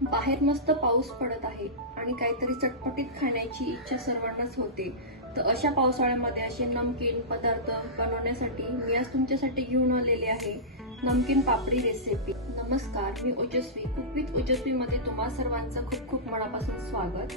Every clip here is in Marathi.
बाहेर मस्त पाऊस पडत आहे आणि काहीतरी चटपटीत खाण्याची इच्छा सर्वांनाच होते. तर अशा पावसाळ्यामध्ये असे नमकीन पदार्थ बनवण्यासाठी मी आज तुमच्यासाठी घेऊन आलेले आहे नमकीन पापडी रेसिपी. नमस्कार, मी ओजस्वी, कुक विथ ओजस्वी मध्ये तुम्हा सर्वांचं खूप खूप मनापासून स्वागत.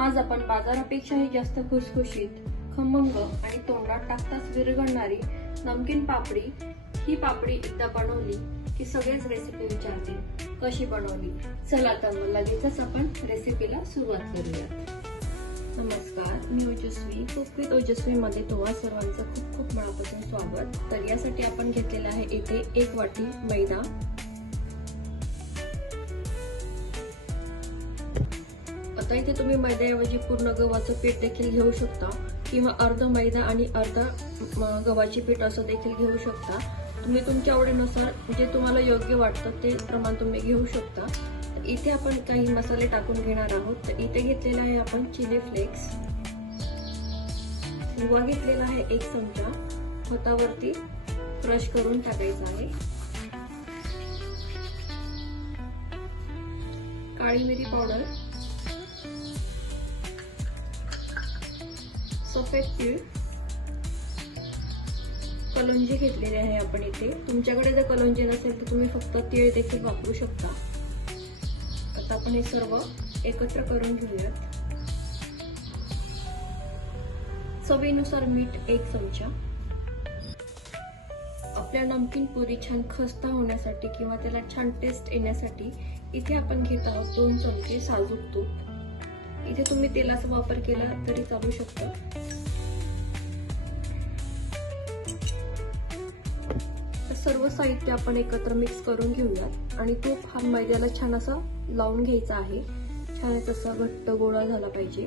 आज आपण बाजारापेक्षाही जास्त खुसखुशीत, खमंग आणि तोंडात टाकताच विरघळणारी नमकीन पापडी, ही पापडी एकदा बनवली की सगळेच रेसिपी विचारतील कशी बनवली. चला तर मग लगेचच आपण रेसिपीला सुरुवात करूयात. नमस्कार, मी ओजस्वी, कुक विथ ओजस्वी मध्ये तुम्हा सर्वांचं खूप खूप मनापासून स्वागत. तर यासाठी आपण घेतलेला आहे इथे 1 वाटी मैदा, आता इथे तुम्ही मैद्याऐवजी पूर्ण गव्हाचं पीठ देखील घेऊ शकता किंवा अर्ध मैदा आणि अर्धा गव्हाचे पीठ असं देखील घेऊ शकता. तुम्ही तुमच्या आवडीनुसार जे तुम्हाला योग्य वाटतं ते प्रमाण तुम्ही घेऊ शकता. इथे आपण काही मसाले टाकून घेणार आहोत. तर इथे घेतलेला आहे आपण चिली फ्लेक्स, ओवा घेतलेला आहे 1 चमचा, हातावरती क्रश करून टाकायचा आहे. काळी मिरी पावडर, सफेद तीळ, कलौंजी घेतलेले आहे आपण इथे. तुमच्याकडे जर कलौंजी नसेल तर तुम्ही फक्त तीळ देखील वापरू शकता. आता आपण हे सर्व एकत्र करून घेऊयात. चवीनुसार मीठ 1 चमचा. आपल्या नमकीन पुरी छान खस्ता होण्यासाठी किंवा त्याला छान टेस्ट येण्यासाठी इथे आपण घेत आहोत 2 चमचे साजूक तूप. इथे तुम्ही तेलाचा वापर केला तरी चालू शकतो. सर्व साहित्य आपण एकत्र मिक्स करून घेऊयात आणि तूप हा मैद्याला छान असा लावून घ्यायचा आहे. छान तसा घट्ट गोळा झाला पाहिजे.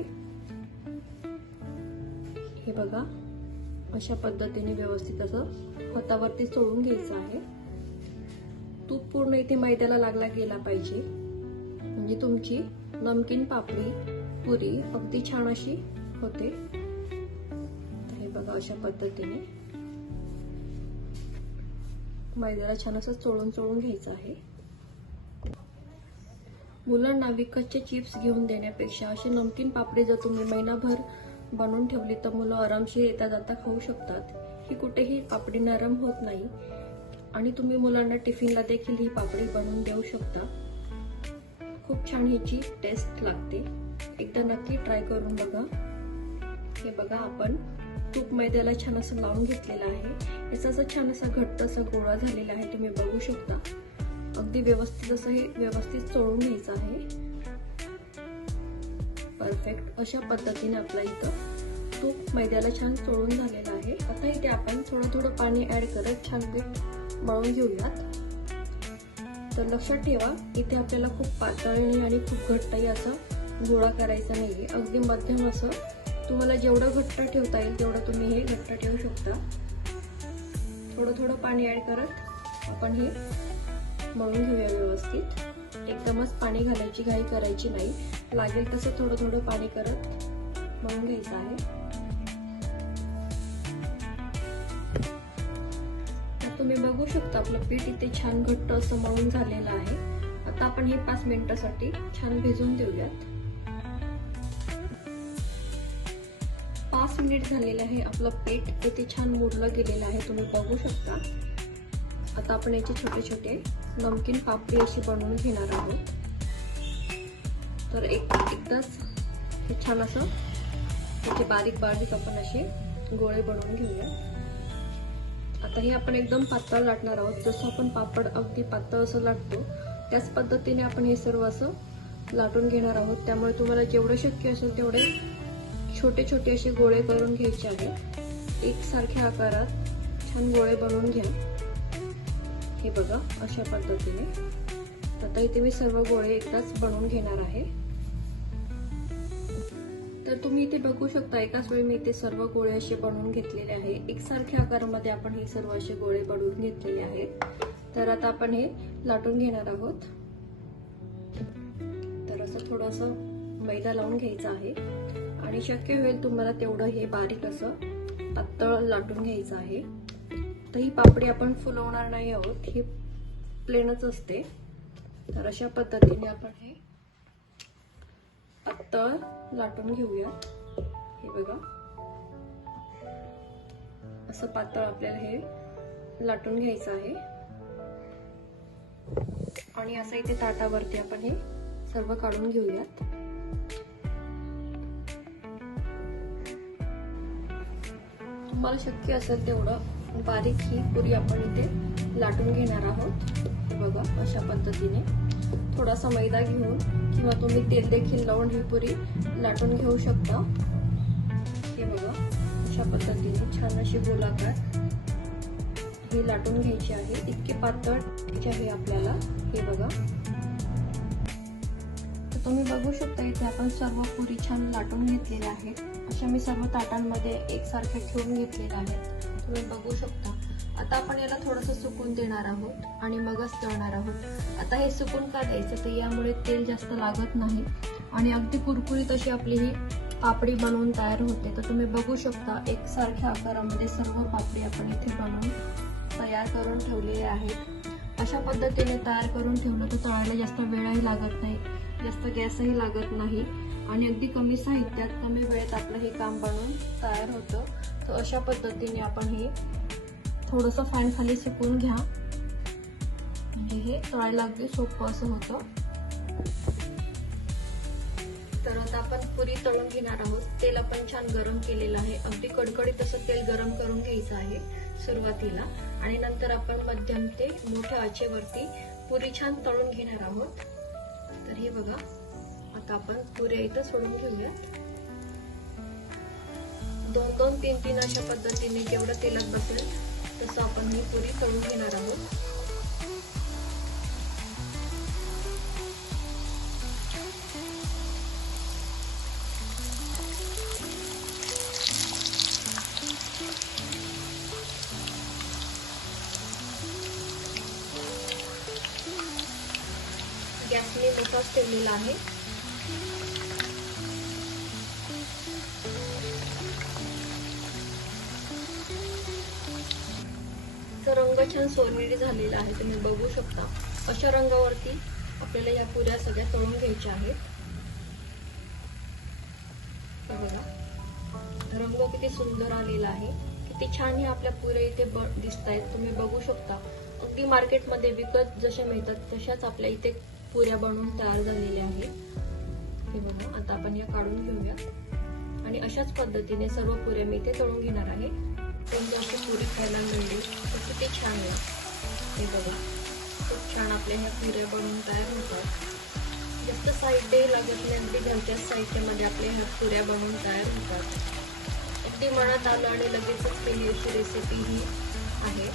हे बघा, अशा पद्धतीने व्यवस्थित असं हातावरती चोळून घ्यायचं आहे. तूप पूर्ण इथे मैद्याला लागला गेला पाहिजे, म्हणजे तुमची नमकीन पापडी पुरी अगदी छान अशी होते. हे बघा, अशा पद्धतीने मैद्याला छान असं चोळून घ्यायचं आहे. मुलांना विकतचे चिप्स घेऊन देण्यापेक्षा अशी नमकीन पापडी जर तुम्ही महिनाभर बनवून ठेवली तर मुलं आरामशीर येता जाता खाऊ शकतात. ही कुठेही पापडी नरम होत नाही आणि तुम्ही मुलांना टिफिनला देखील ही पापडी बनवून देऊ शकता. खूप छान ह्याची टेस्ट लागते. एकदा नक्की ट्राय करून बघा. हे बघा, आपण तूप मैद्याला छान असं लावून घेतलेलं आहे. याचा असं छान असा घट्ट असा गोळा झालेला आहे, तुम्ही बघू शकता. अगदी व्यवस्थित असं हे व्यवस्थित चोळून घ्यायचं आहे. परफेक्ट अशा पद्धतीने आपल्या इथं तूप मैद्याला छान चोळून झालेलं आहे. आता इथे आपण थोडं पाणी ऍड करत छान पीठ मळून घेऊयात. तर लक्षात ठेवा, इथे आपल्याला खूप पातळही आणि खूप घट्टही असा गोळा करायचा नाहीये. अगदी मध्यम असं, तुम्हाला जेवढं घट्ट ठेवता येईल तेवढं तुम्ही हे घट्ट ठेवू शकता. थोडं पाणी ऍड करत आपण हे मळून घेऊया व्यवस्थित. एकदमच पाणी घालायची घाई करायची नाही. लागेल तसं थोडं पाणी करत मळून घ्यायचं आहे. तुम्ही बघू शकता आपलं पीठ इथे छान घट्ट असं मळून झालेलं आहे. आता आपण हे 5 मिनिटासाठी छान भिजवून देऊयात. 5 मिनिट झालेले आहे. आपलं पीठ इथे छान मुरलं गेलेलं आहे, तुम्ही बघू शकता. आता आपण याचे छोटे छोटे नमकीन पापडी अशी बनवून घेणार आहोत. तर एकदाच हे छान असं त्याचे बारीक आपण असे गोळे बनवून घेऊया. आता हे आपण एकदम पातळ लाटणार आहोत. जसं आपण पापड अगदी पातळ असं लाटतो त्याच पद्धतीने आपण हे सर्व असं लाटून घेणार आहोत. त्यामुळे तुम्हाला जेवढं शक्य असेल तेवढे छोटे असे गोळे करून घ्यायचे आहेत. एकसारख्या आकारात छान गोळे बनवून घ्या. हे बघा, अशा पद्धतीने. आता इथे मी सर्व गोळे एकदाच बनवून घेणार आहे. तर तुम्ही इथे बघू शकता, एकाच वेळी मी इथे सर्व गोळे असे बनवून घेतलेले आहे. एकसारख्या आकारामध्ये आपण हे सर्व असे गोळे बनवून घेतलेले आहेत. तर आता आपण हे लाटून घेणार आहोत. तर असं थोडंसं मैदा लावून घ्यायचा आहे आणि शक्य होईल तुम्हाला तेवढं हे बारीक असं पातळ लाटून घ्यायचं आहे. तर ही पापडी आपण फुलवणार नाही आहोत, ही प्लेनच असते. तर अशा पद्धतीने आपण हे पातळ लाटून घेऊया। हे बघा, असं पातळ आपल्याला हे लाटून घ्यायचं आहे आणि असं इथे ताटावरती आपण हे सर्व काढून घेऊयात। तुम्हाला शक्य असेल तेवढं बारीक ही पुरी आपण इथे लाटून घेणार आहोत। बघा, अशा पद्धतीने थोडासा मैदा घेऊन किंवा तुम्ही तेल देखील लावून ही पुरी लाटून घेऊ शकता। हे बघा, अशा पद्धतीने छान अशी गोलाकार ही लाटून घ्यायची आहे। इतके पातळ आहे आपल्याला। हे बघा, तर तुम्ही बघू शकता इथे आपण सर्व पुरी छान लाटून घेतलेल्या आहेत। अशा मी सर्व ताटांमध्ये एकसारखे ठेवून घेतलेल्या आहेत, तुम्ही बघू शकता। आता आपण याला थोडंसं सुकून देणार आहोत आणि मगच तळणार आहोत। आता हे सुकून का द्यायचं, तर यामुळे तेल जास्त लागत नाही आणि अगदी कुरकुरीत अशी आपली ही पापडी बनवून तयार होते। तर तुम्ही बघू शकता एकसारख्या आकारामध्ये सर्व पापडी आपण इथे बनवून तयार करून ठेवलेले आहेत। अशा पद्धतीने तयार करून ठेवलं तर तळायला जास्त वेळही लागत नाही, जास्त गॅसही लागत नाही आणि अगदी कमी साहित्यात कमी वेळेत आपलं हे काम बनवून तयार होतं। तर अशा पद्धतीने आपण हे थोडंसं फॅन खाली सुकून घ्या, म्हणजे हे तळायला अगदी सोपं असं होतं। तर आता आपण पुरी तळून घेणार आहोत। तेल आपण छान गरम केलेलं आहे, अगदी कडकडीत असं तेल गरम करून घ्यायचं आहे सुरुवातीला आणि नंतर आपण मध्यम ते मोठ्या आचेवरती पुरी छान तळून घेणार आहोत। तर हे बघा, आता आपण पुऱ्या इथं सोडून घेऊया। 2-2, 3-3 अशा पद्धतीने जेवढं तेलात बसेल तसं आपण ही पुरी तळून घेणार आहोत। गॅस मी मोठाच ठेवलेला आहे। रंग छान सोनेरी झालेला आहे, तुम्ही बघू शकता। अशा रंगावरती आपल्याला या पुऱ्या सगळ्या तळून घ्यायच्या आहेत। बघा, रंग किती सुंदर आलेला आहे, किती छान हे आपल्या पुऱ्या इथे दिसत आहेत, तुम्ही बघू शकता। अगदी मार्केटमध्ये विकत जशा मिळतात तशाच आपल्या इथे पुऱ्या बनवून तयार झालेल्या आहेत। हे बघा, आता आपण या काढून घेऊया आणि अशाच पद्धतीने सर्व पुऱ्या मी इथे तळून घेणार आहे। त्यांची अशी पुरी खायला मिळली तर किती छान आहे। हे बघा, खूप छान आपल्या ह्या पुऱ्या बनवून तयार होतात, जास्त साहित्यही लागत नाही, अगदी घरच्याच साहित्यामध्ये आपल्या ह्या पुऱ्या बनवून तयार होतात। अगदी मनात आलं आणि लगेचच केली अशी रेसिपी ही आहे।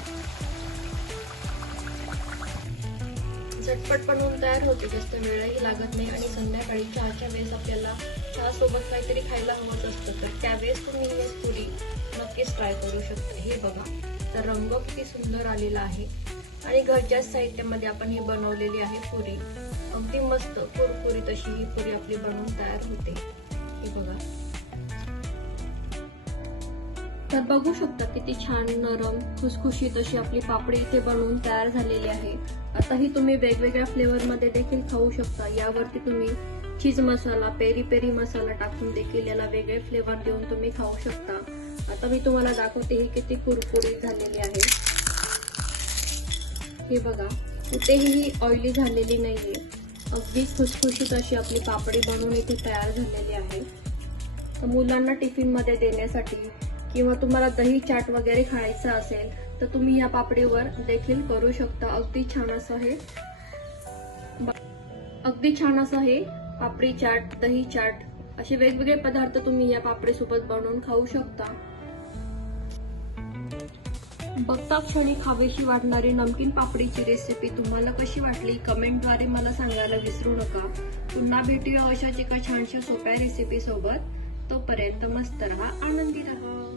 झटपट बनवून तयार होते, जास्त वेळही लागत नाही आणि संध्याकाळी चहाच्या वेळेस आपल्याला चहा सोबत काहीतरी खायला हवंच असतं, तर त्यावेळेस तुम्ही ही पुरी नक्कीच ट्राय करू शकता। हे बघा, तर रंग किती सुंदर आलेला आहे आणि घरच्याच साहित्यामध्ये आपण ही बनवलेली आहे पुरी। अगदी मस्त कुरकुरीत अशी ही पुरी आपली बनवून तयार होते। हे बघा, तर बघू शकता किती छान नरम खुसखुशीत अशी आपली पापडी इथे बनवून तयार झालेली आहे। आता ही तुम्ही वेगवेगळ्या फ्लेवर मध्ये देखील खाऊ शकता। यावरती तुम्ही चीज मसाला, पेरी पेरी मसाला टाकून देखील याला वेगळे फ्लेवर देऊन तुम्ही खाऊ शकता। आता मी तुम्हाला दाखवते ही किती कुरकुरीत झालेली आहे। हे बघा, कुठेही ऑइली झालेली नाहीये, अगदी खुसखुशीत अशी आपली पापडी बनवून इथे तयार झालेली आहे। तर मुलांना टिफिन मध्ये देण्यासाठी किंवा तुम्हाला दही चाट वगैरे खायचं असेल तर तुम्ही या पापडीवर देखील करू शकता। अगदी छान असं हे पापडी चाट, दही चाट असे वेगवेगळे पदार्थ तुम्ही या पापडी सोबत बनवून खाऊ शकता। बघता क्षणी खावीशी वाटणारी नमकीन पापडीची रेसिपी तुम्हाला कशी वाटली कमेंटद्वारे मला सांगायला विसरू नका। पुन्हा भेटूया अशाच एका छानशा सोप्या रेसिपी सोबत। तोपर्यंत मस्त रहा, आनंदी रहा।